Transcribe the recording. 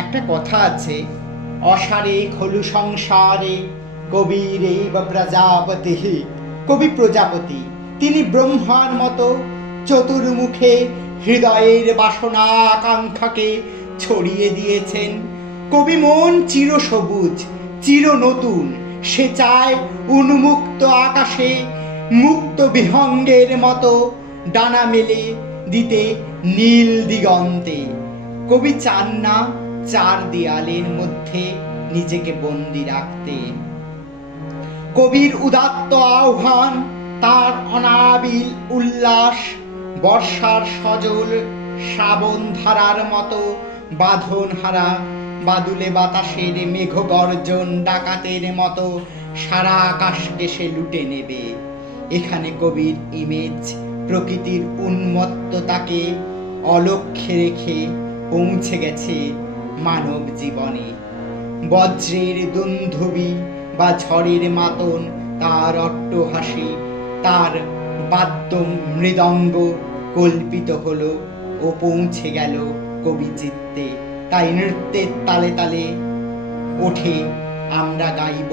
একটা কথা আছে, অসারে খলু সংসারে কবিরে বা প্রজাপতি। কবি প্রজাপতি, তিনি ব্রহ্মার মতো চতুর্মুখে হৃদয়ের বাসনা আকাঙ্ক্ষাকে ছড়িয়ে দিয়েছেন। কবি মন চির সবুজ, চির নতুন। সে চায় উন্মুক্ত আকাশে মুক্ত বিহঙ্গের মতো ডানা মেলে দিতে নীল দিগন্তে। কবি চান না চার দেয়ালের মধ্যে নিজেকে বন্দি রাখতে। কবির উদাত্ত আহ্বান, তার অনাবিল উল্লাস, বর্ষার সজল শ্রাবণ ধারার মতো বাঁধনহারা বাদুলে বাতাসের মেঘ গর্জন ডাকাতের মতো সারা আকাশকে সে লুটে নেবে। এখানে কবির ইমেজ প্রকৃতির উন্মত্ততাকে অলক্ষ্যে রেখে পৌঁছে গেছে মানব জীবনে। বজ্রের দুন্ধুবি বা ঝড়ের মাতন, তার অট্টহাসি, তার বাদ্য মৃদঙ্গ কল্পিত হলো ও পৌঁছে গেল কবি চিত্তে। তাই নৃত্যের তালে তালে ওঠে আমরা গাইব